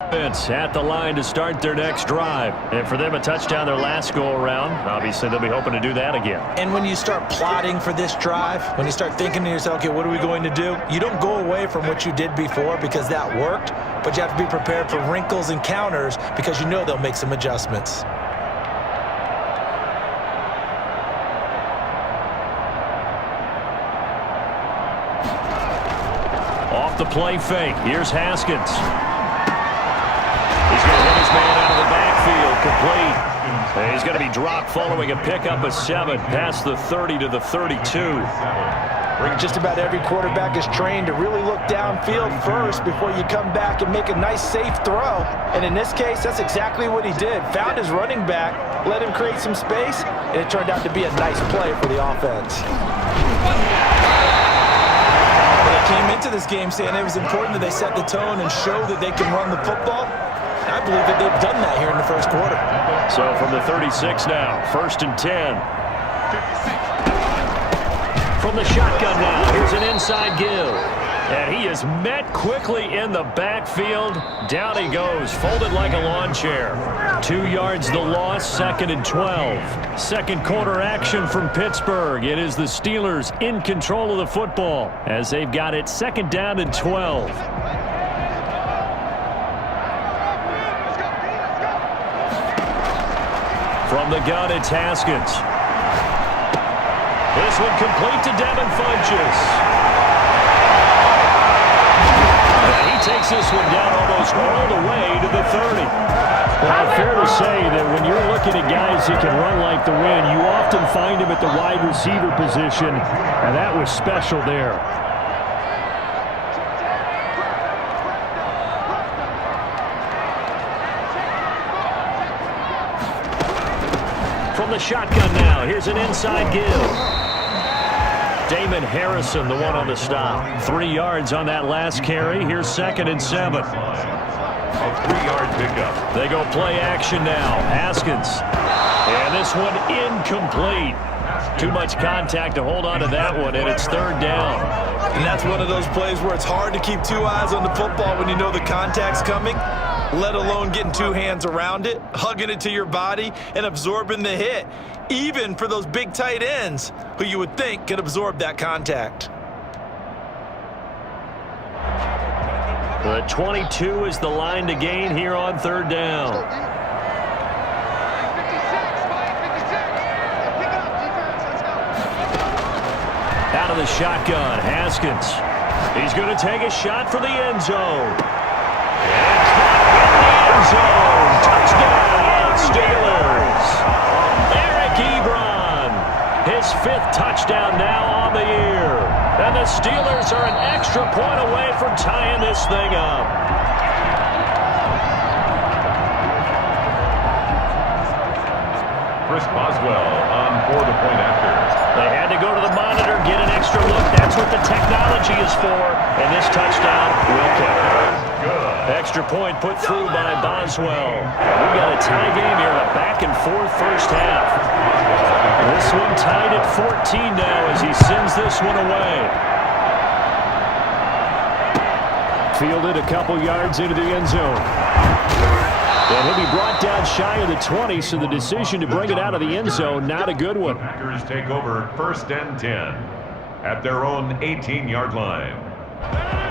At the line to start their next drive. And for them, a touchdown their last go-around. Obviously, they'll be hoping to do that again. And when you start plotting for this drive, when you start thinking to yourself, okay, what are we going to do? You don't go away from what you did before because that worked, but you have to be prepared for wrinkles and counters because you know they'll make some adjustments. Off the play fake. Here's Haskins. He's going to hit his man out of the backfield. Complete. And he's going to be dropped following a pickup of 7 past the 30 to the 32. Just about every quarterback is trained to really look downfield first before you come back and make a nice, safe throw. And in this case, that's exactly what he did. Found his running back, let him create some space, and it turned out to be a nice play for the offense. They came into this game saying it was important that they set the tone and show that they can run the football. I believe that they've done that here in the first quarter. So from the 36 now, 1st and 10. From the shotgun now, here's an inside give. And he is met quickly in the backfield. Down he goes, folded like a lawn chair. 2 yards the loss, 2nd and 12. Second quarter action from Pittsburgh. It is the Steelers in control of the football as they've got it 2nd down and 12. From the gun, it's Haskins. This one complete to Devin Funchess. And he takes this one down almost all the way to the 30. Well, fair to say that when you're looking at guys that can run like the wind, you often find them at the wide receiver position, and that was special there. From the shotgun now, here's an inside give. Damon Harrison, the one on the stop. 3 yards on that last carry. Here's 2nd and 7. A 3-yard pickup. They go play action now. Haskins. And this one incomplete. Too much contact to hold on to that one, and it's 3rd down. And that's one of those plays where it's hard to keep 2 eyes on the football when you know the contact's coming, let alone getting 2 hands around it, hugging it to your body, and absorbing the hit, even for those big tight ends who you would think could absorb that contact. The 22 is the line to gain here on 3rd down. Out of the shotgun, Haskins. He's going to take a shot for the end zone. Zone. Touchdown, Steelers. Eric Ebron, his 5th touchdown now on the year. And the Steelers are an extra point away from tying this thing up. Chris Boswell on for the point after. They had to go to the monitor, get an extra look. That's what the technology is for. And this touchdown will count. Extra point put through by Boswell. We got a tie game here, a back-and-forth first half. This one tied at 14 now as he sends this one away. Fielded a couple yards into the end zone. And he'll be brought down shy of the 20, so the decision to bring it out of the end zone, not a good one. The Packers take over 1st and 10 at their own 18-yard line.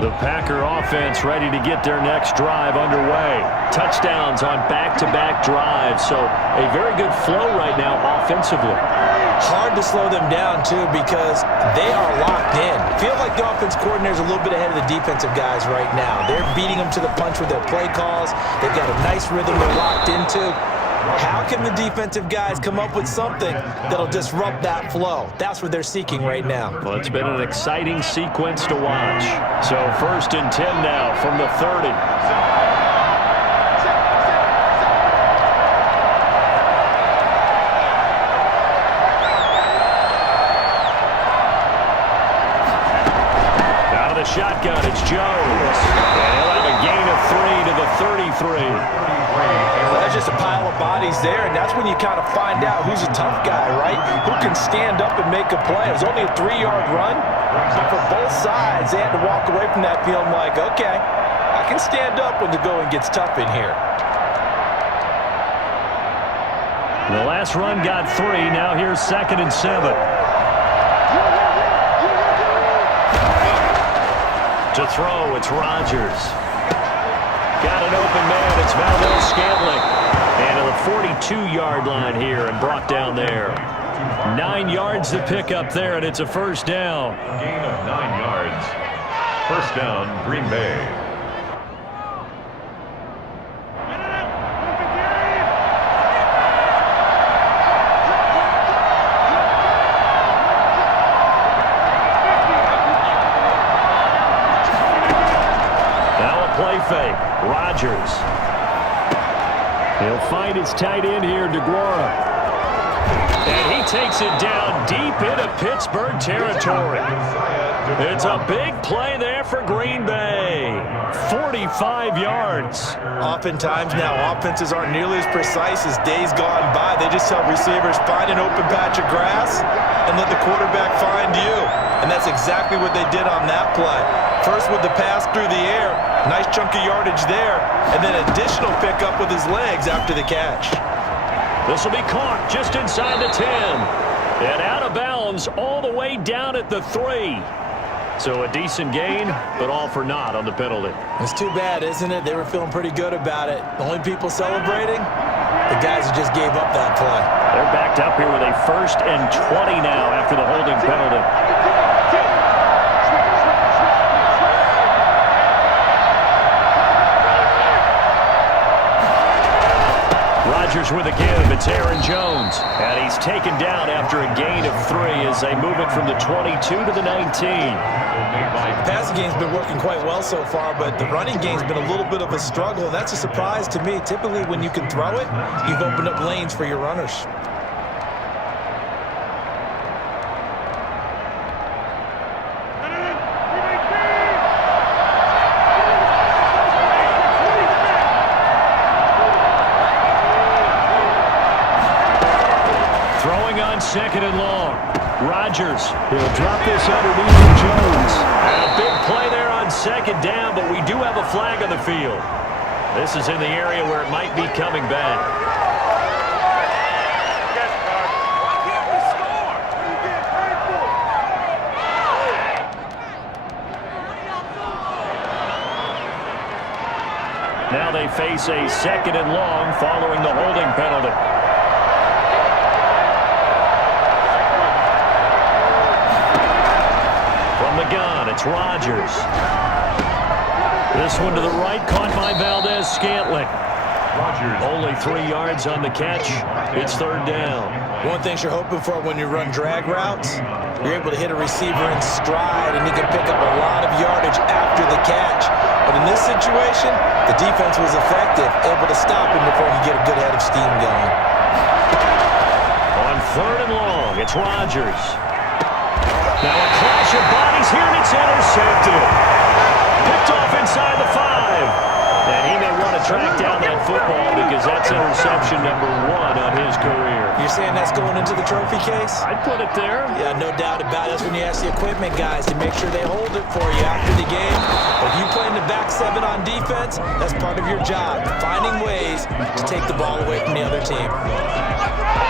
The Packer offense ready to get their next drive underway. Touchdowns on back-to-back drives, so a very good flow right now offensively. Hard to slow them down, too, because they are locked in. Feel like the offense coordinator is a little bit ahead of the defensive guys right now. They're beating them to the punch with their play calls. They've got a nice rhythm they're locked into. How can the defensive guys come up with something that'll disrupt that flow? That's what they're seeking right now. Well, it's been an exciting sequence to watch. So 1st and 10 now from the 30. Out of the shotgun, it's Jones. And he'll have a gain of 3 to the 33. There's just a pile of bodies there, and that's when you kind of find out who's a tough guy, right? Who can stand up and make a play. It was only a 3-yard run, but for both sides, they had to walk away from that feeling like, okay, I can stand up when the going gets tough in here. The last run got 3. Now here's 2nd and 7. To throw, it's Rodgers. Got an open man. It's Valdes-Scantling. And to the 42-yard line here and brought down there. 9 yards to pick up there, and it's a first down. Gain of 9 yards. First down, Green Bay. Play fake. Rodgers. He'll find his tight end here, DeGuara. And he takes it down deep into Pittsburgh territory. It's a big play there for Green Bay. 45 yards. Oftentimes now, offenses aren't nearly as precise as days gone by. They just tell receivers, find an open patch of grass and let the quarterback find you. And that's exactly what they did on that play. First with the pass through the air, nice chunk of yardage there, and then additional pickup with his legs after the catch. This will be caught just inside the 10. And out of bounds all the way down at the 3. So a decent gain, but all for naught on the penalty. It's too bad, isn't it? They were feeling pretty good about it. The only people celebrating, the guys who just gave up that play. They're backed up here with a 1st and 20 now after the holding penalty. Rodgers with a give. It's Aaron Jones. And he's taken down after a gain of 3 as they move it from the 22 to the 19. The passing game's been working quite well so far, but the running game's been a little bit of a struggle, and that's a surprise to me. Typically, when you can throw it, you've opened up lanes for your runners. Throwing on 2nd and long. Rodgers. He'll drop this underneath to Jones. And a big play there on 2nd down, but we do have a flag on the field. This is in the area where it might be coming back. Now they face a 2nd and long following the holding penalty. The gun, it's Rodgers. This one to the right, caught by Valdes-Scantling. Only 3 yards on the catch. It's 3rd down. One thing you're hoping for when you run drag routes, you're able to hit a receiver in stride, and he can pick up a lot of yardage after the catch. But in this situation, the defense was effective, able to stop him before he could get a good head of steam going. On 3rd and long, it's Rodgers. Now a clash of bodies here, and it's intercepted. Picked off inside the 5. And he may want to track down that football because that's interception number 1 on his career. You're saying that's going into the trophy case? I'd put it there. Yeah, no doubt about it. That's when you ask the equipment guys to make sure they hold it for you after the game. But if you play in the back 7 on defense, that's part of your job, finding ways to take the ball away from the other team.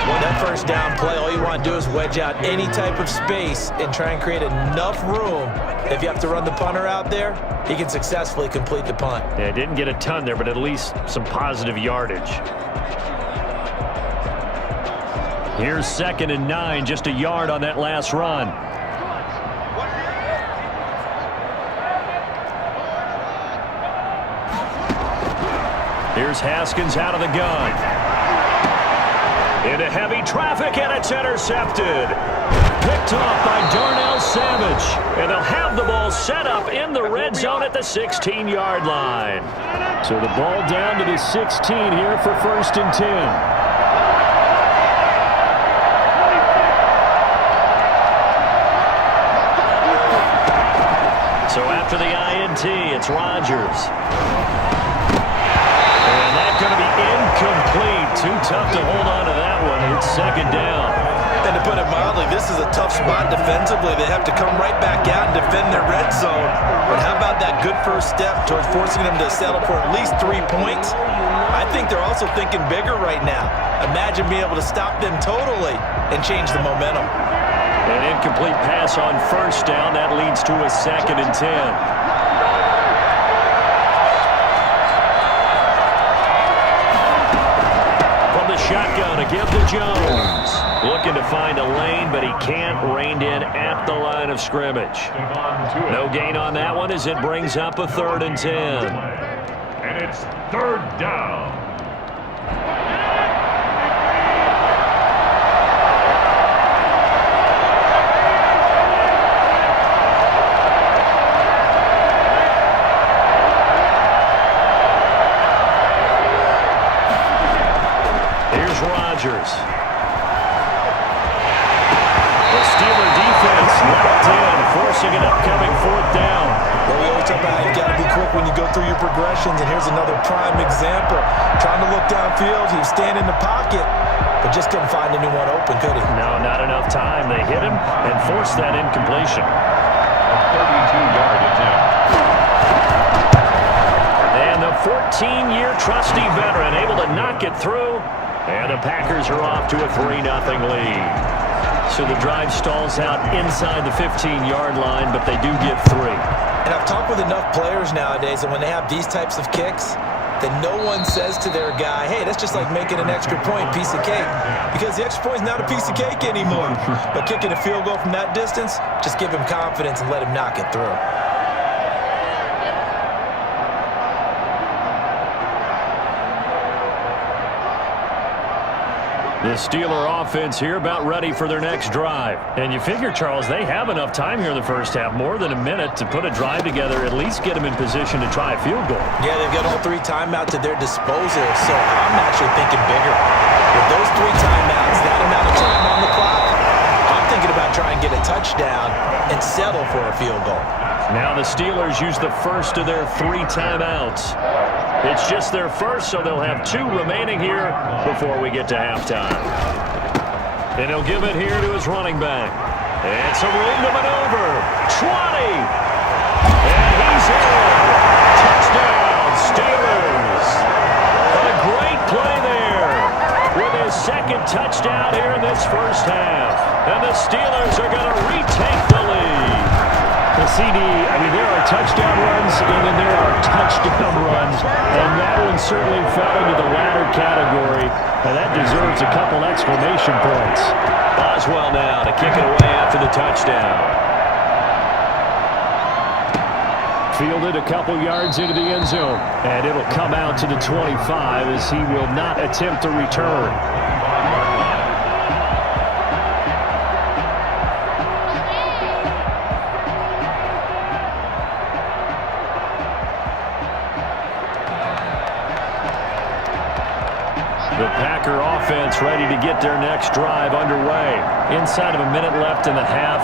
Well, that 1st down play, all you want to do is wedge out any type of space and try and create enough room. If you have to run the punter out there, he can successfully complete the punt. Yeah, didn't get a ton there, but at least some positive yardage. Here's 2nd and 9, just a yard on that last run. Here's Haskins out of the gun. Into heavy traffic, and it's intercepted. Picked off by Darnell Savage. And they'll have the ball set up in the red zone at the 16-yard line. So the ball down to the 16 here for 1st and 10. So after the INT, it's Rodgers. And that's going to be incomplete. Too tough to hold on to that one. It's 2nd down. And to put it mildly, this is a tough spot defensively. They have to come right back out and defend their red zone. But how about that good first step towards forcing them to settle for at least 3 points? I think they're also thinking bigger right now. Imagine being able to stop them totally and change the momentum. An incomplete pass on first down. That leads to a 2nd and 10. Shotgun to give to Jones. Looking to find a lane, but he can't. Reined in at the line of scrimmage. No gain on that one as it brings up a 3rd and 10. And it's 3rd down. Rodgers. The Steeler defense locked in, forcing an upcoming 4th down. Well, we always talk about how you got to be quick when you go through your progressions, and here's another prime example. Trying to look downfield, he was standing in the pocket, but just couldn't find anyone open, could he? No, not enough time. They hit him and forced that incompletion. A 32-yard attempt. And the 14-year trusty veteran able to knock it through. And the Packers are off to a 3-0 lead. So the drive stalls out inside the 15-yard line, but they do get 3. And I've talked with enough players nowadays that when they have these types of kicks, that no one says to their guy, hey, that's just like making an extra point, piece of cake. Because the extra point is not a piece of cake anymore. But kicking a field goal from that distance, just give him confidence and let him knock it through. The Steeler offense here about ready for their next drive. And you figure, Charles, they have enough time here in the first half, more than a minute, to put a drive together, at least get them in position to try a field goal. Yeah, they've got all 3 timeouts at their disposal, so I'm actually thinking bigger. With those 3 timeouts, that amount of time on the clock, I'm thinking about trying to get a touchdown and settle for a field goal. Now the Steelers use the first of their 3 timeouts. It's just their first, so they'll have 2 remaining here before we get to halftime. And he'll give it here to his running back. And some room to maneuver. 20. And he's in. Touchdown, Steelers. A great play there with his 2nd touchdown here in this first half. And the Steelers are going to retake the lead. The CD, I mean, there are touchdown runs, and then there are touchdown runs, and that one certainly fell into the latter category, and that deserves a couple exclamation points. Boswell now to kick it away after the touchdown. Fielded a couple yards into the end zone, and it'll come out to the 25 as he will not attempt to return. The Packer offense ready to get their next drive underway. Inside of a minute left in the half.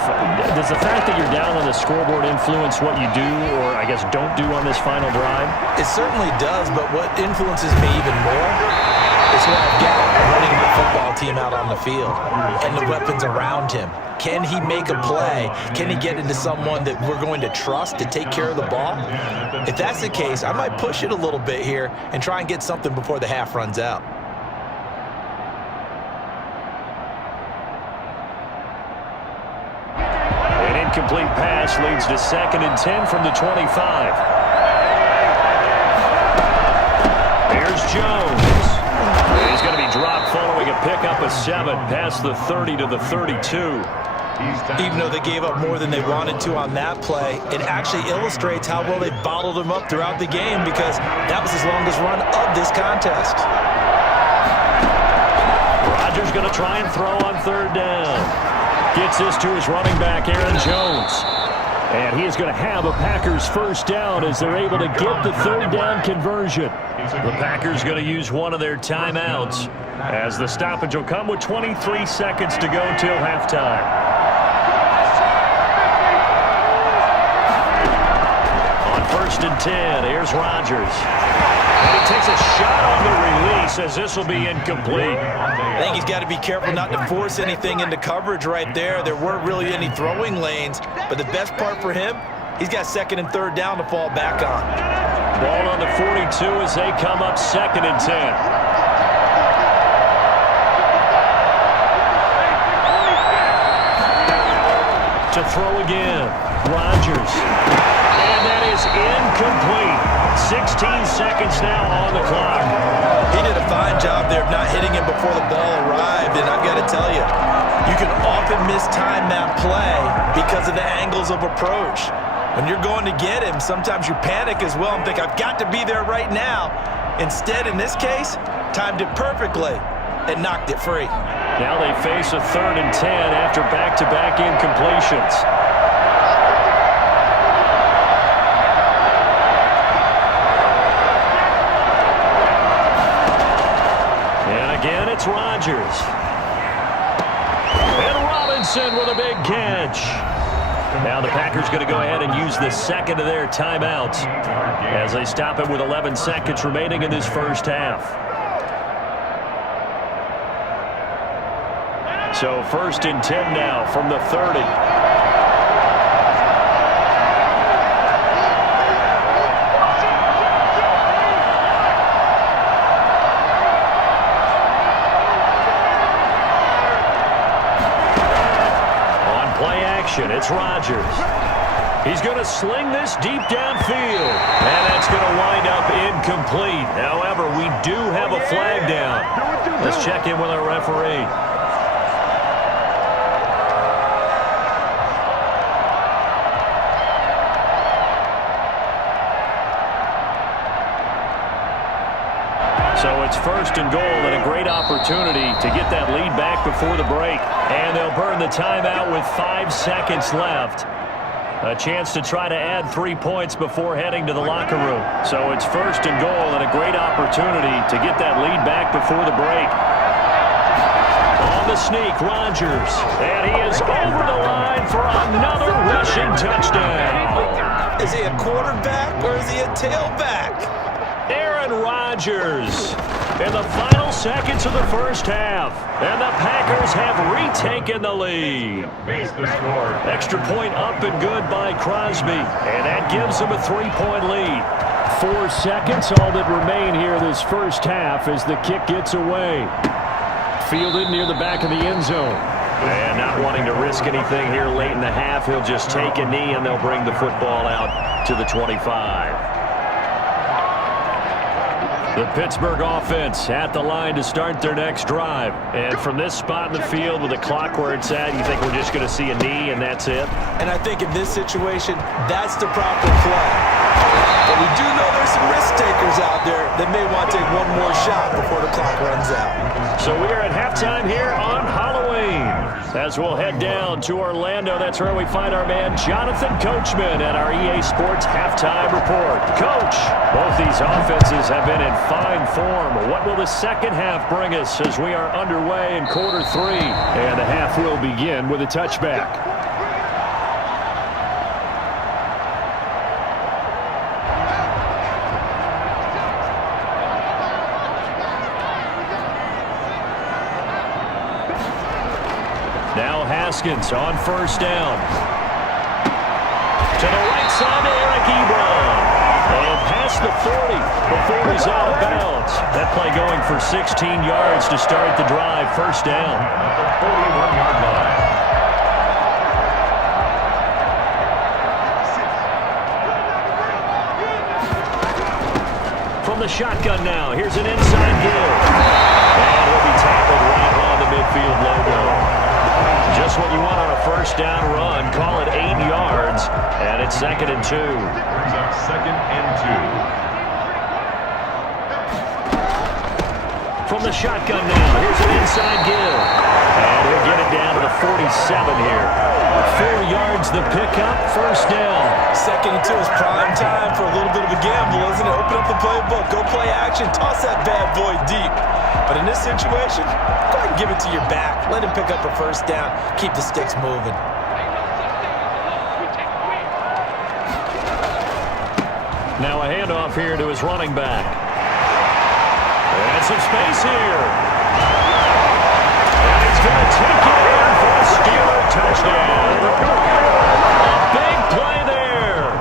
Does the fact that you're down on the scoreboard influence what you do, or I guess don't do on this final drive? It certainly does, but what influences me even more is what I've got running the football team out on the field and the weapons around him. Can he make a play? Can he get into someone that we're going to trust to take care of the ball? If that's the case, I might push it a little bit here and try and get something before the half runs out. Incomplete pass leads to 2nd and 10 from the 25. Here's Jones. He's going to be dropped following a pickup of 7 past the 30 to the 32. Even though they gave up more than they wanted to on that play, it actually illustrates how well they bottled him up throughout the game, because that was his longest run of this contest. Rodgers going to try and throw on 3rd down. Gets this to his running back, Aaron Jones. And he is going to have a Packers first down as they're able to get the 3rd down conversion. The Packers going to use one of their timeouts as the stoppage will come with 23 seconds to go till halftime. On 1st and 10, here's Rodgers. And he takes a shot on the release, says this will be incomplete. I think he's got to be careful not to force anything into coverage right there. There weren't really any throwing lanes, but the best part for him, he's got second and third down to fall back on. Ball on the 42 as they come up 2nd and 10. To throw again, Rodgers. And that is incomplete. 16 seconds now on the clock. He did a fine job there of not hitting him before the ball arrived, and I've got to tell you, you can often mistime that play because of the angles of approach. When you're going to get him, sometimes you panic as well and think, I've got to be there right now. Instead, in this case, timed it perfectly and knocked it free. Now they face a 3rd and 10 after back-to-back incompletions. And again, it's Rodgers. And Robinson with a big catch. Now the Packers going to go ahead and use the second of their timeouts as they stop it with 11 seconds remaining in this first half. So 1st and 10 now from the 30. On play action, it's Rodgers. He's going to sling this deep downfield. And that's going to wind up incomplete. However, we do have a flag down. Let's check in with our referee. So it's 1st and goal and a great opportunity to get that lead back before the break. And they'll burn the timeout with 5 seconds left. A chance to try to add 3 points before heading to the locker room. So it's 1st and goal and a great opportunity to get that lead back before the break. On the sneak, Rodgers. And he is over the line for another rushing touchdown. Is he a quarterback or is he a tailback? Aaron Rodgers in the final seconds of the first half. And the Packers have retaken the lead. Extra point up and good by Crosby. And that gives them a 3-point lead. 4 seconds, all that remain here this first half as the kick gets away. Fielded near the back of the end zone. And not wanting to risk anything here late in the half, he'll just take a knee and they'll bring the football out to the 25. The Pittsburgh offense at the line to start their next drive. And from this spot in the field with the clock where it's at, you think we're just going to see a knee and that's it? And I think in this situation, that's the proper play. But we do know there's some risk takers out there that may want to take one more shot before the clock runs out. So we are at halftime here on Halloween. As we'll head down to Orlando, that's where we find our man Jonathan Coachman at our EA Sports Halftime Report. Coach, both these offenses have been in fine form. What will the second half bring us as we are underway in quarter 3? And the half will begin with a touchback. Now Haskins on first down. To the right side to Eric Ebron. And past the 40 before he's out of bounds. That play going for 16 yards to start the drive. First down. 41-yard line. From the shotgun now, here's an inside give. And he'll be tackled right on the midfield logo. Just what you want on a first down run. Call it 8 yards, and it's 2nd and 2. Brings up 2nd and 2. From the shotgun now, here's an inside give. And he'll get it down to the 47 here. 4 yards the pickup, first down. 2nd and 2 is prime time for a little bit of a gamble, isn't it? Open up the playbook, go play action, toss that bad boy deep. But in this situation, go ahead and give it to your back. Let him pick up a first down. Keep the sticks moving. Now a handoff here to his running back. And some space here. And he's going to take it in for a Steeler touchdown. A big play there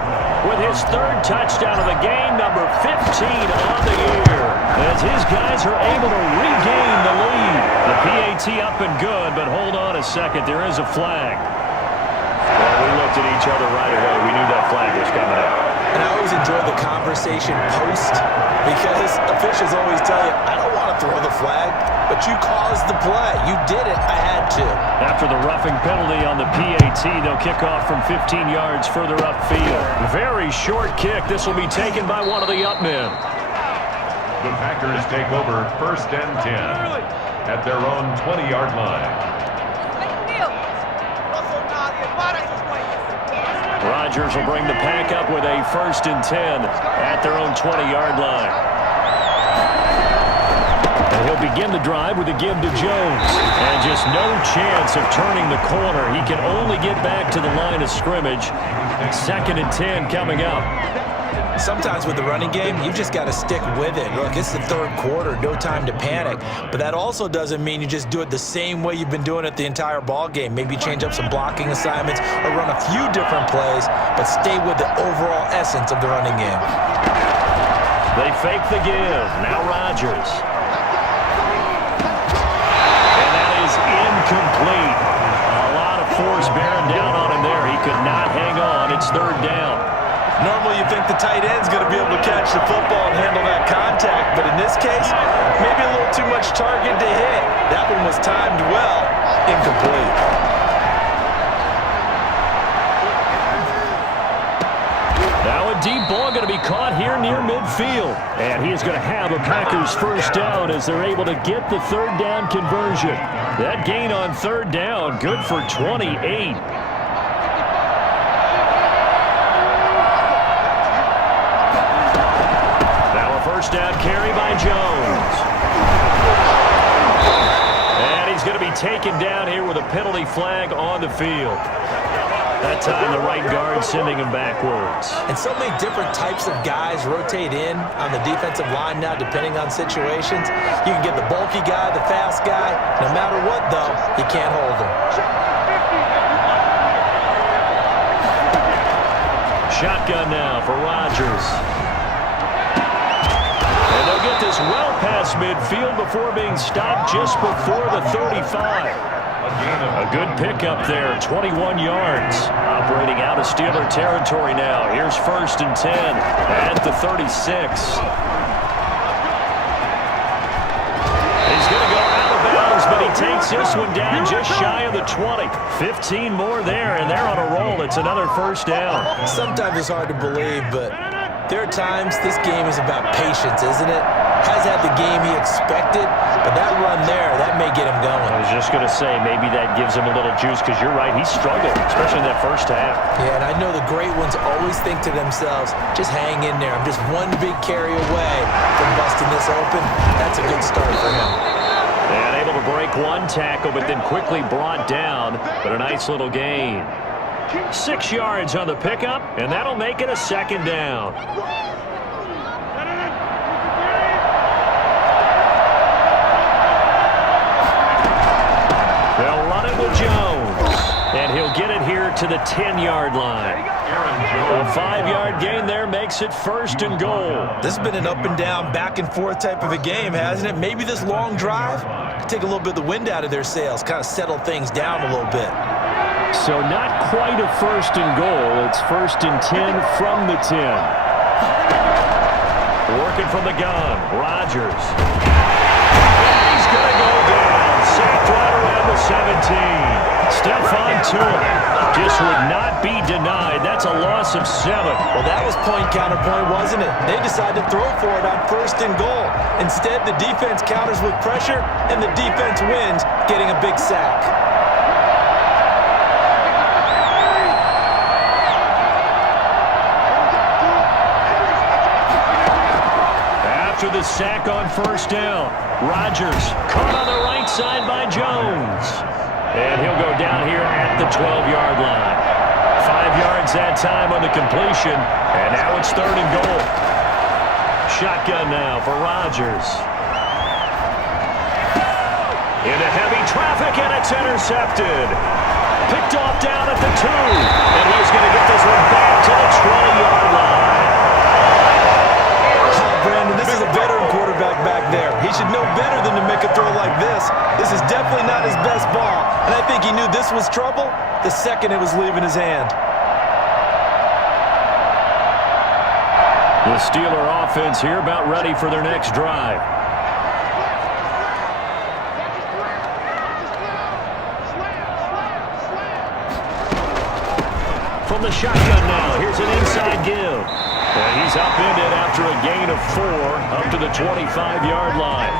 with his third touchdown of the game, number 15 on the year, as his guys are able to regain the lead. The PAT up and good, but hold on a second. There is a flag. Well, we looked at each other right away. We knew that flag was coming out. And I always enjoy the conversation post because officials always tell you, I don't want to throw the flag, but you caused the play. You did it. I had to. After the roughing penalty on the PAT, they'll kick off from 15 yards further upfield. Very short kick. This will be taken by one of the up men. The Packers take over 1st and 10 at their own 20-yard line. Rodgers will bring the pack up with a 1st and 10 at their own 20-yard line. And he'll begin the drive with a give to Jones. And just no chance of turning the corner. He can only get back to the line of scrimmage. 2nd and 10 coming up. Sometimes with the running game, you've just got to stick with it. Look, it's the third quarter, no time to panic. But that also doesn't mean you just do it the same way you've been doing it the entire ball game. Maybe change up some blocking assignments or run a few different plays, but stay with the overall essence of the running game. They fake the give. Now Rodgers. And that is incomplete. A lot of force bearing down on him there. He could not hang on. It's 3rd down. Normally you think the tight end's going to be able to catch the football and handle that contact, but in this case, maybe a little too much target to hit. That one was timed well, incomplete. Now a deep ball going to be caught here near midfield. And he is going to have a Packers 1st down as they're able to get the 3rd down conversion. That gain on 3rd down, good for 28. Down carry by Jones. And he's going to be taken down here with a penalty flag on the field. That time the right guard sending him backwards. And so many different types of guys rotate in on the defensive line now depending on situations. You can get the bulky guy, the fast guy. No matter what, though, you can't hold him. Shotgun now for Rodgers. And they'll get this well past midfield before being stopped just before the 35. A good pickup there, 21 yards. Operating out of Steeler territory now. Here's 1st and 10 at the 36. He's going to go out of bounds, but he takes this one down just shy of the 20. 15 more there, and they're on a roll. It's another 1st down. Sometimes it's hard to believe, but there are times this game is about patience, isn't it? Has had the game he expected, but that run there, that may get him going. I was just going to say, maybe that gives him a little juice, because you're right, he struggled, especially in that 1st half. Yeah, and I know the great ones always think to themselves, just hang in there. I'm just one big carry away from busting this open. That's a good start for him. And able to break one tackle, but then quickly brought down, but a nice little gain. 6 yards on the pickup, and that'll make it a 2nd down. They'll run it with Jones, and he'll get it here to the 10-yard line. A 5-yard gain there makes it 1st and goal. This has been an up-and-down, back-and-forth type of a game, hasn't it? Maybe this long drive could take a little bit of the wind out of their sails, kind of settle things down a little bit. So not quite a 1st and goal. It's 1st and 10 from the 10. Working from the gun, Rodgers. And he's going to go down. Sacked right around the 17. Stephon Tuitt just would not be denied. That's a loss of 7. Well, that was point-counterpoint, wasn't it? They decided to throw for it on 1st and goal. Instead, the defense counters with pressure, and the defense wins, getting a big sack. After the sack on 1st down, Rodgers caught on the right side by Jones. And he'll go down here at the 12-yard line. 5 yards that time on the completion, and now it's 3rd and goal. Shotgun now for Rodgers. Into heavy traffic, and it's intercepted. Picked off down at the 2. And he's going to get this one back to the 20-yard line. Oh, Brandon, this is a veteran quarterback back there. He should know better than to make a throw like this. This is definitely not his best ball. And I think he knew this was trouble the second it was leaving his hand. The Steeler offense here about ready for their next drive. From the shotgun now, here's an inside give. And he's upended after a gain of 4 up to the 25-yard line.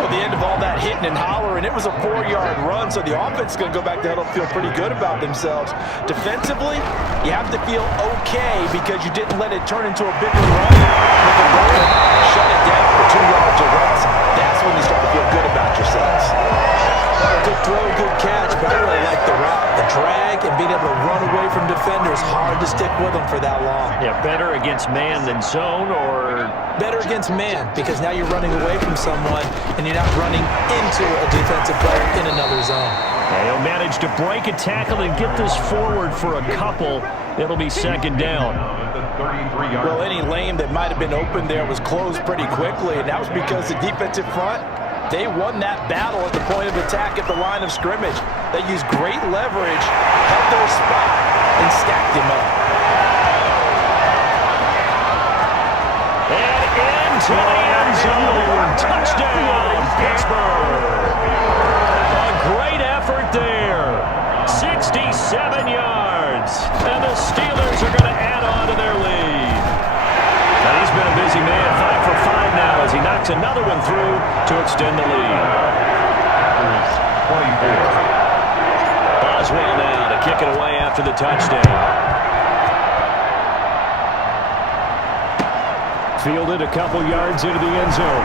Well, the end of all that hitting and hollering, it was a 4-yard run, so the offense is going to go back to huddle, feel pretty good about themselves. Defensively, you have to feel okay because you didn't let it turn into a bigger run. With the goal, shut it down for 2 yards or less. That's when you start to feel good about yourselves. Good throw, good catch, but I really like the route. The drag and being able to run away from defenders, hard to stick with them for that long. Yeah, better against man than zone, or better against man, because now you're running away from someone and you're not running into a defensive player in another zone. And he'll manage to break a tackle and get this forward for a couple. It'll be second down. Well, any lane that might have been open there was closed pretty quickly, and that was because the defensive front, they won that battle at the point of attack at the line of scrimmage. They used great leverage, held their spot, and stacked him up. And into the end zone. Touchdown, Pittsburgh. A great effort there. 67 yards. And the Steelers are going to add on to their lead. Now, he's been a busy man, 5 for 5 now as he knocks another one through to extend the lead. 24. Boswell now to kick it away after the touchdown. Fielded a couple yards into the end zone.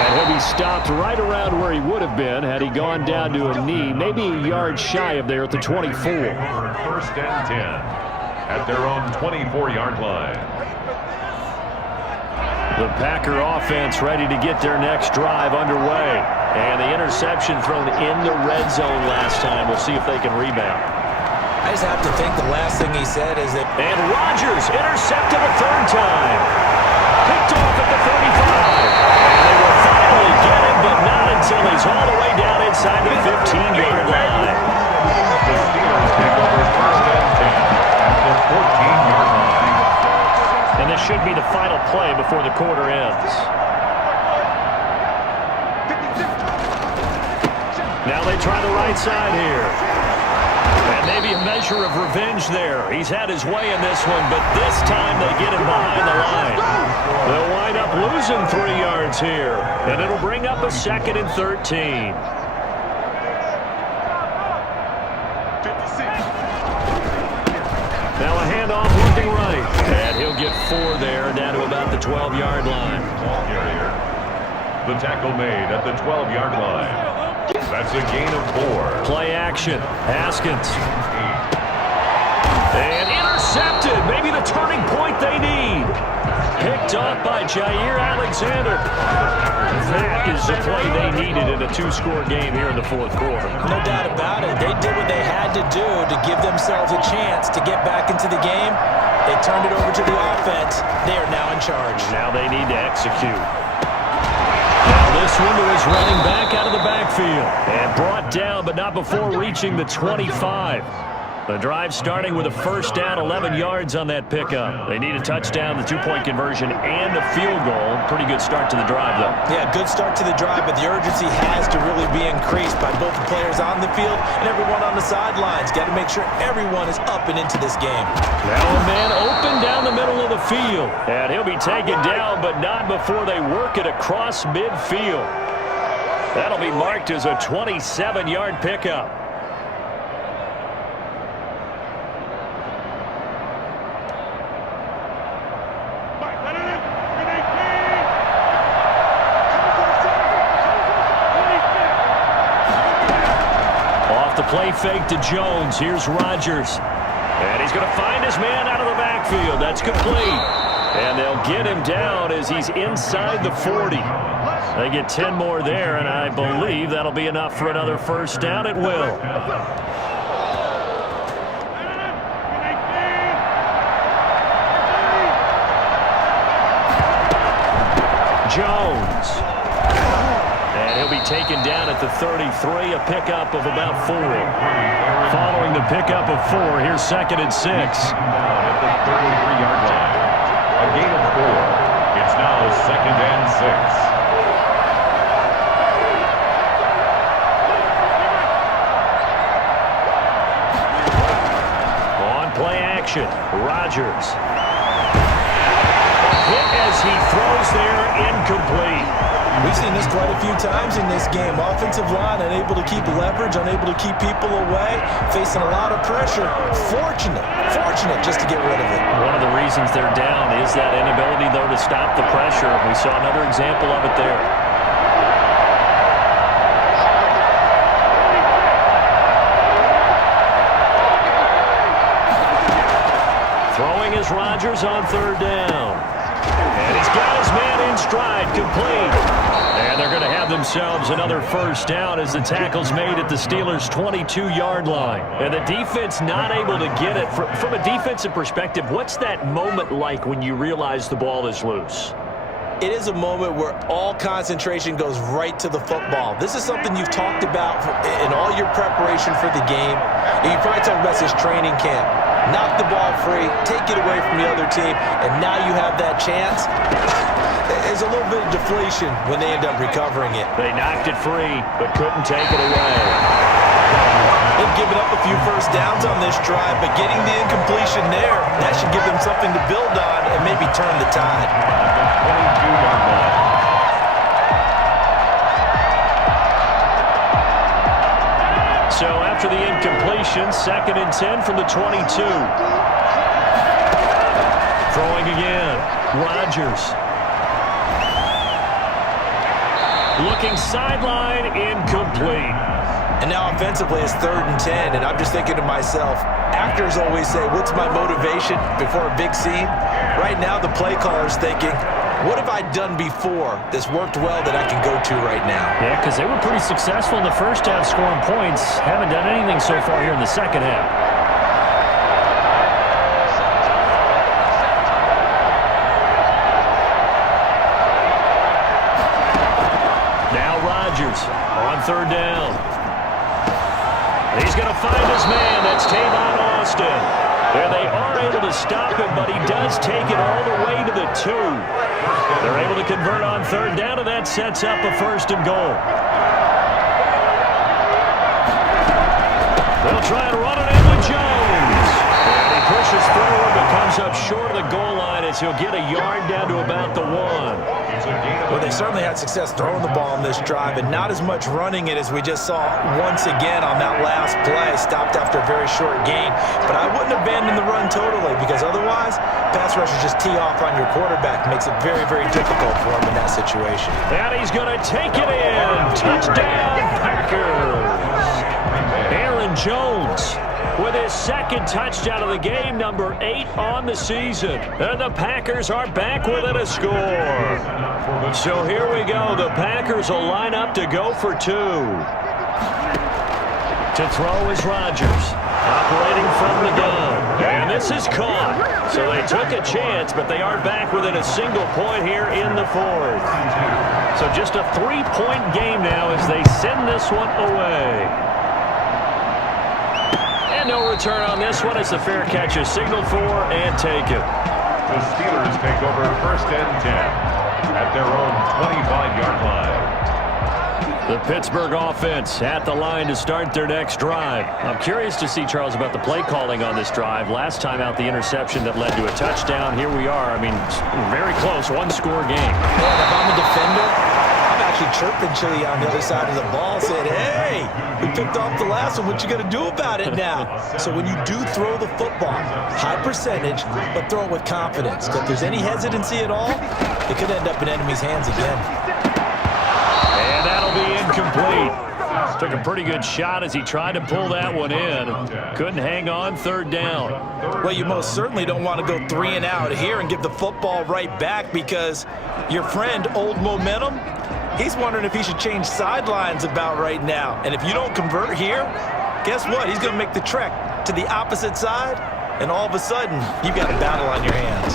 And he'll be stopped right around where he would have been had he gone down to a knee, maybe a yard shy of there at the 24. First and 10 at their own 24-yard line. The Packer offense ready to get their next drive underway. And the interception thrown in the red zone last time. We'll see if they can rebound. I just have to think the last thing he said is that... And Rodgers intercepted a third time. Picked off at the 35. And they will finally get him, but not until he's all the way down inside the 15-yard line. The Steelers take over first and 10 at the 14-yard line. And this should be the final play before the quarter ends. Now they try the right side here. And maybe a measure of revenge there. He's had his way in this one, but this time they get him behind the line. They'll wind up losing 3 yards here. And it'll bring up a 2nd and 13. Now a handoff looking right. And he'll get 4 there, down to about the 12-yard line. The tackle made at the 12-yard line. That's a gain of 4. Play action. Haskins. And intercepted. Maybe the turning point they need. Picked up by Jair Alexander. That is the play they needed in a 2-score game here in the 4th quarter. No doubt about it. They did what they had to do to give themselves a chance to get back into the game. They turned it over to the offense. They are now in charge. Now they need to execute. Now this one to his running back out of the backfield. And brought down, but not before reaching the 25. The drive starting with a first down, 11 yards on that pickup. They need a touchdown, the 2-point conversion, and a field goal. Pretty good start to the drive, though. Yeah, good start to the drive, but the urgency has to really be increased by both the players on the field and everyone on the sidelines. Got to make sure everyone is up and into this game. Now a man open down the middle of the field. And he'll be taken down, but not before they work it across midfield. That'll be marked as a 27-yard pickup. Play fake to Jones. Here's Rodgers. And he's going to find his man out of the backfield. That's complete. And they'll get him down as he's inside the 40. They get 10 more there, and I believe that'll be enough for another first down. It will. Jones. And he'll be taken down at the 33, a pickup of about 4. Following the pickup of 4, here's 2nd and 6. At the 33-yard line. A gain of 4. It's now 2nd and 6. Play action. Rodgers. Hit as he throws there, incomplete. We've seen this quite a few times in this game. Offensive line unable to keep leverage, unable to keep people away, facing a lot of pressure. Fortunate just to get rid of it. One of the reasons they're down is that inability, though, to stop the pressure. We saw another example of it there. Throwing is Rodgers on 3rd down. And he's got his man in stride, complete. And they're going to have themselves another first down as the tackle's made at the Steelers' 22-yard line. And the defense not able to get it. From a defensive perspective, what's that moment like when you realize the ball is loose? It is a moment where all concentration goes right to the football. This is something you've talked about in all your preparation for the game. You probably talked about this training camp. Knock the ball free, take it away from the other team, and now you have that chance. There's a little bit of deflation when they end up recovering it. They knocked it free, but couldn't take it away. They've given up a few first downs on this drive, but getting the incompletion there, that should give them something to build on and maybe turn the tide. 22-yard line. So after the incompletion, 2nd and 10 from the 22. Throwing again. Rodgers. Looking sideline, incomplete. And now offensively it's 3rd and 10, and I'm just thinking to myself, actors always say, what's my motivation before a big scene? Right now the play caller's thinking, what have I done before that's worked well that I can go to right now? Yeah, because they were pretty successful in the first half scoring points. Haven't done anything so far here in the second half. Now Rodgers on 3rd down. He's going to find his man. That's Tavon Austin. And they are able to stop him, but he does take it all the way to the 2. They're able to convert on 3rd down, and that sets up a 1st and goal. They'll try and run it in with Jones. And he pushes forward, but comes up short of the goal line as he'll get a yard down to about the 1. Well, they certainly had success throwing the ball on this drive, and not as much running it as we just saw once again on that last play. Stopped after a very short gain. But I wouldn't abandon the run totally, because otherwise, pass rushers just tee off on your quarterback. Makes it very, very difficult for him in that situation. And he's going to take it in. Touchdown, Packers. Aaron Jones with his 2nd touchdown of the game, number 8 on the season. And the Packers are back within a score. So here we go. The Packers will line up to go for 2. To throw is Rodgers, operating from the gun. And this is caught. So they took a chance, but they are back within a single point here in the 4th. So just a 3-point game now as they send this one away. And no return on this one. It's a fair catch, a signal for, and take it. The Steelers take over 1st and 10 at their own 25-yard line. The Pittsburgh offense at the line to start their next drive. I'm curious to see, Charles, about the play calling on this drive. Last time out, the interception that led to a touchdown. Here we are. I mean, very close, 1-score game. Man, if I'm a defender, I'm actually chirping Chili on the other side of the ball, saying, hey, we picked off the last one. What you going to do about it now? So when you do throw the football, high percentage, but throw it with confidence. If there's any hesitancy at all, it could end up in enemy's hands again. And that'll be incomplete. Took a pretty good shot as he tried to pull that one in. Couldn't hang on, third down. Well, you most certainly don't want to go 3 and out here and give the football right back, because your friend, Old Momentum, he's wondering if he should change sidelines about right now. And if you don't convert here, guess what? He's going to make the trek to the opposite side, and all of a sudden, you've got a battle on your hands.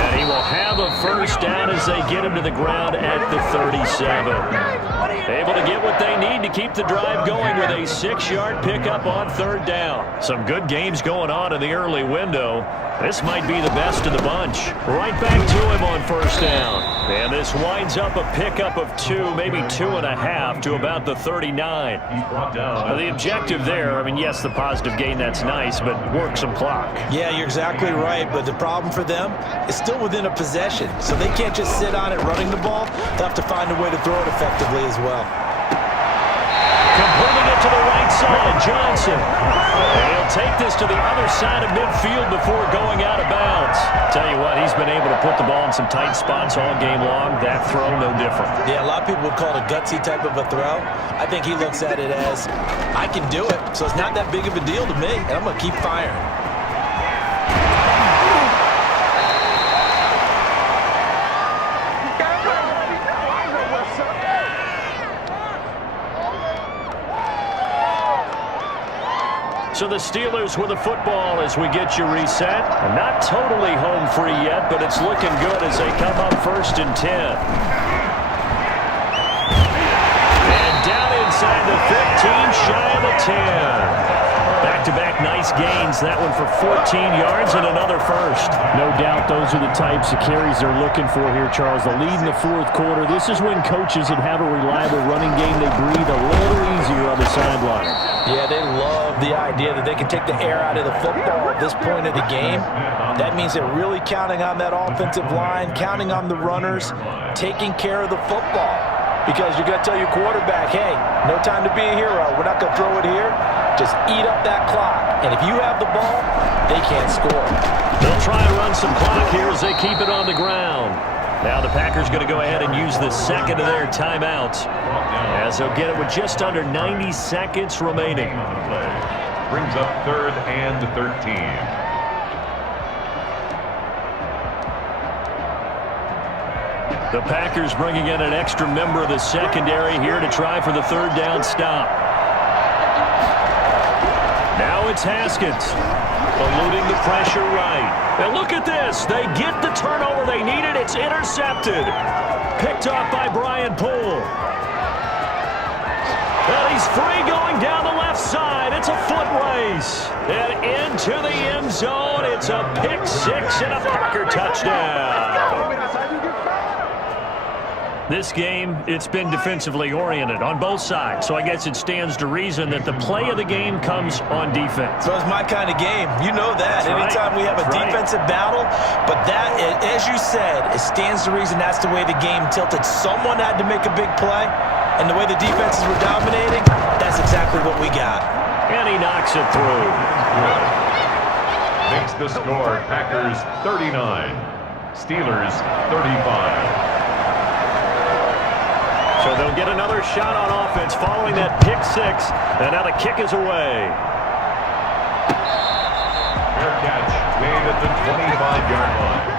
And he will have a first down as they get him to the ground at the 37. Able to get what they need to keep the drive going with a 6-yard pickup on third down. Some good games going on in the early window. This might be the best of the bunch. Right back to him on first down. And this winds up a pickup of 2, maybe 2.5 to about the 39. The objective there, I mean, yes, the positive gain, that's nice, but work some clock. Yeah, you're exactly right, but the problem for them is still within a possession, so they can't just sit on it running the ball. They'll have to find a way to throw it effectively as well. Completing it to the right side, Johnson. And he'll take this to the other side of midfield before going out of bounds. Tell you what, he's been able to put the ball in some tight spots all game long. That throw, no different. Yeah, a lot of people would call it a gutsy type of a throw. I think he looks at it as, I can do it, so it's not that big of a deal to me, and I'm going to keep firing. So the Steelers with the football as we get you reset. Not totally home free yet, but it's looking good as they come up 1st and 10. And down inside the 15, shy of the 10. Back-to-back nice gains. That one for 14 yards and another first. No doubt those are the types of carries they're looking for here, Charles. The lead in the fourth quarter. This is when coaches that have a reliable running game, they breathe a little easier on the sideline. Yeah, they love the idea that they can take the air out of the football at this point of the game. That means they're really counting on that offensive line, counting on the runners, taking care of the football. Because you're going to tell your quarterback, hey, no time to be a hero. We're not going to throw it here. Just eat up that clock. And if you have the ball, they can't score. They'll try and run some clock here as they keep it on the ground. Now the Packers going to go ahead and use the second of their timeouts, as they'll get it with just under 90 seconds remaining. Brings up 3rd and 13. The Packers bringing in an extra member of the secondary here to try for the third down stop. Now it's Haskins, eluding the pressure right. And look at this. They get the turnover they needed. It's intercepted. Picked off by Brian Poole. And he's free going down the left side. It's a foot race. And into the end zone. It's a pick 6 and a Packer touchdown. This game, it's been defensively oriented on both sides, so I guess it stands to reason that the play of the game comes on defense. So it's my kind of game. You know that. That's Anytime right. we have a That's defensive battle, but that, as you said, it stands to reason that's the way the game tilted. Someone had to make a big play, and the way the defenses were dominating, that's exactly what we got. And he knocks it through. Makes the score Packers 39, Steelers 35. So they'll get another shot on offense following that pick 6, and now the kick is away. Fair catch made at the 25-yard line.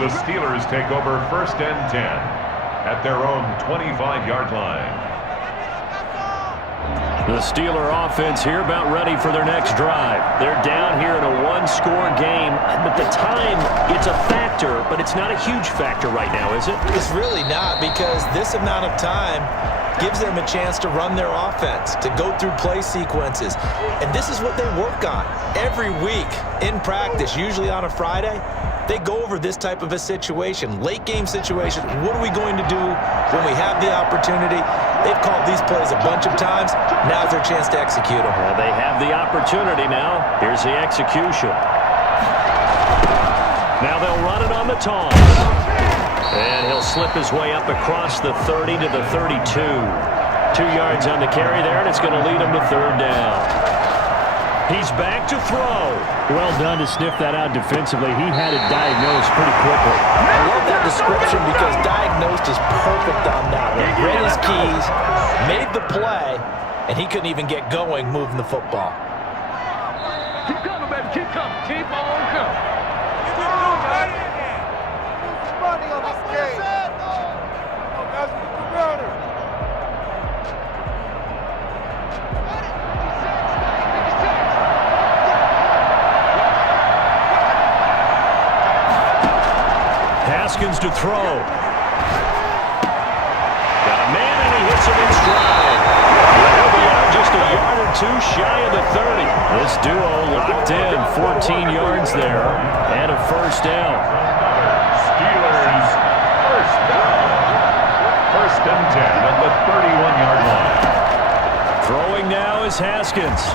The Steelers take over 1st and 10 at their own 25-yard line. The Steeler offense here about ready for their next drive. They're down here in a one-score game, but the time, it's a factor, but it's not a huge factor right now, is it? It's really not, because this amount of time gives them a chance to run their offense, to go through play sequences. And this is what they work on every week in practice, usually on a Friday. They go over this type of a situation, late game situation. What are we going to do when we have the opportunity? They've called these plays a bunch of times. Now's their chance to execute them. Well, they have the opportunity now. Here's the execution. Now they'll run it on the toss. And he'll slip his way up across the 30 to the 32. 2 yards on the carry there, and it's going to lead him to third down. He's back to throw. Well done to sniff that out defensively. He had it diagnosed pretty quickly. I love that description because diagnosed is perfect on that one. Read his keys, made the play, and he couldn't even get going moving the football. Keep coming, baby. Keep coming. Keep on coming. Money on this game. Haskins to throw. Got a man, and he hits him in stride. He'll be out just a yard or two shy of the 30. This duo locked in, 14 yards there, and a first down. Steelers first down. First and 10 at the 31-yard line. Throwing now is Haskins.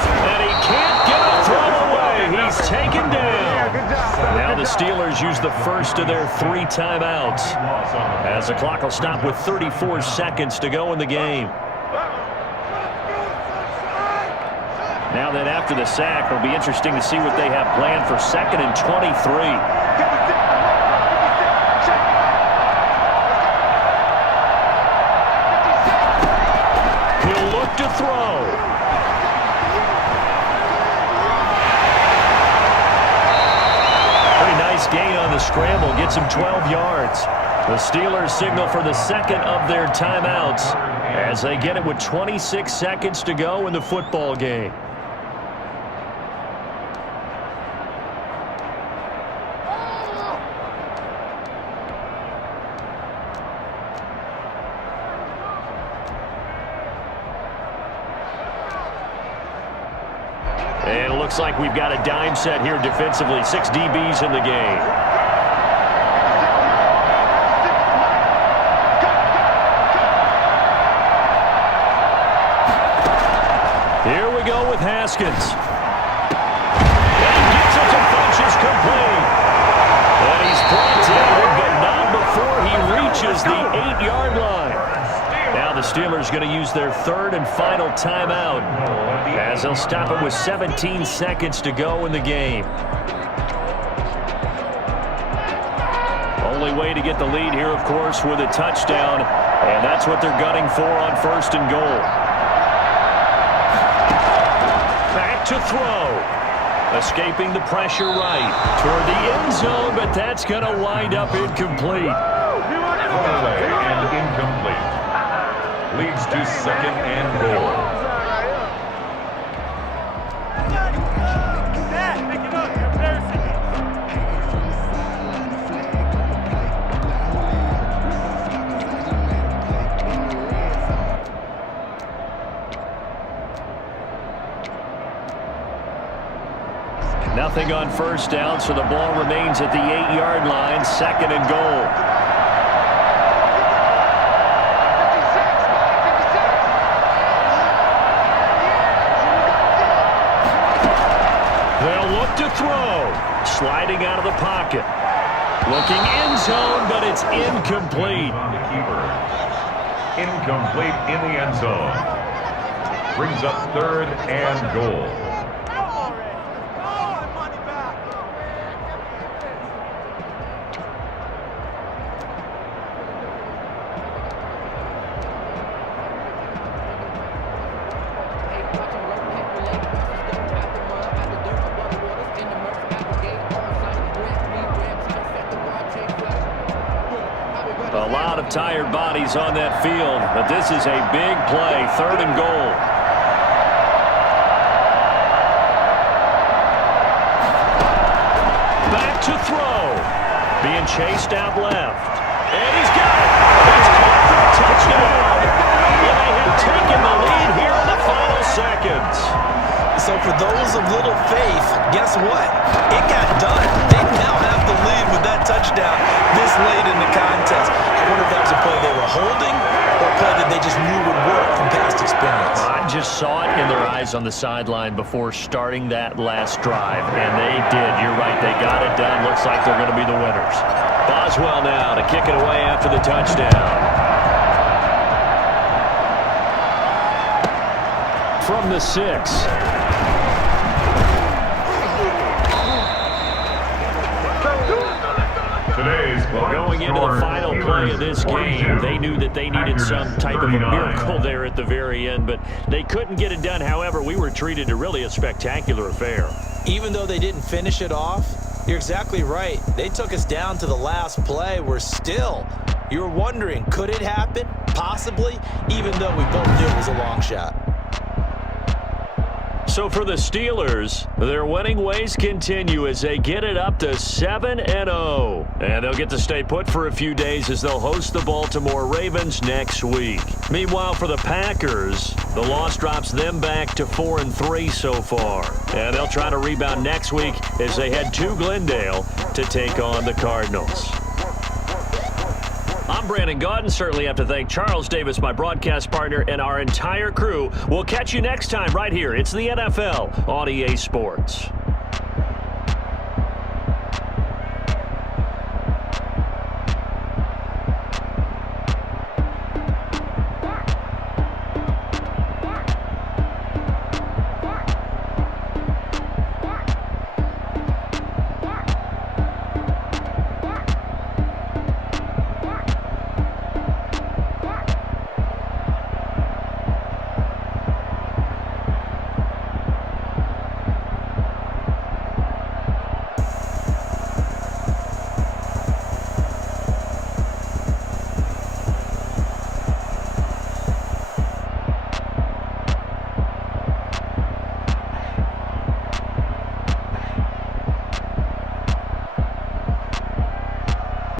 And he can't get a throw away. He's taken down. Now the Steelers use the first of their 3 timeouts, as the clock will stop with 34 seconds to go in the game. Now then, after the sack, it'll be interesting to see what they have planned for 2nd and 23. He'll look to throw. Gain on the scramble gets him 12 yards. The Steelers signal for the 2nd of their timeouts as they get it with 26 seconds to go in the football game. And it looks like we've got a dime set here defensively. 6 DBs in the game. Here we go with Haskins. And he gets it to Funchess complete. And he's brought down, but not before he reaches the 8-yard line. Now the Steelers going to use their 3rd and final timeout, as they'll stop it with 17 seconds to go in the game. Only way to get the lead here, of course, with a touchdown, and that's what they're gunning for on 1st and goal. Back to throw. Escaping the pressure right toward the end zone, but that's going to wind up incomplete. And incomplete. Leads to 2nd and goal. Nothing on 1st down, so the ball remains at the 8-yard line, 2nd and goal. They'll look to throw. Sliding out of the pocket. Looking end zone, but it's incomplete. The keeper. Incomplete in the end zone. Brings up 3rd and goal. A lot of tired bodies on that field, but this is a big play, 3rd and goal. Back to throw. Being chased out left. And he's got it. He's caught for a touchdown. And they have taken the lead here in the final seconds. So for those of little faith, guess what? It got done. They now have the lead with that touchdown this late in the contest. I wonder if that was a play they were holding or a play that they just knew would work from past experience. I just saw it in their eyes on the sideline before starting that last drive, and they did. You're right. They got it done. Looks like they're going to be the winners. Boswell now to kick it away after the touchdown. From the 6. To Today's Going into the final play of this game, they knew that they needed some type of a miracle there at the very end, but they couldn't get it done. However, we were treated to really a spectacular affair. Even though they didn't finish it off, you're exactly right. They took us down to the last play. You were wondering, could it happen? Possibly, even though we both knew it was a long shot. So for the Steelers, their winning ways continue as they get it up to 7-0. And they'll get to stay put for a few days as they'll host the Baltimore Ravens next week. Meanwhile, for the Packers, the loss drops them back to 4-3 so far. And they'll try to rebound next week as they head to Glendale to take on the Cardinals. I'm Brandon Gaudin. Certainly have to thank Charles Davis, my broadcast partner, and our entire crew. We'll catch you next time right here. It's the NFL on EA Sports.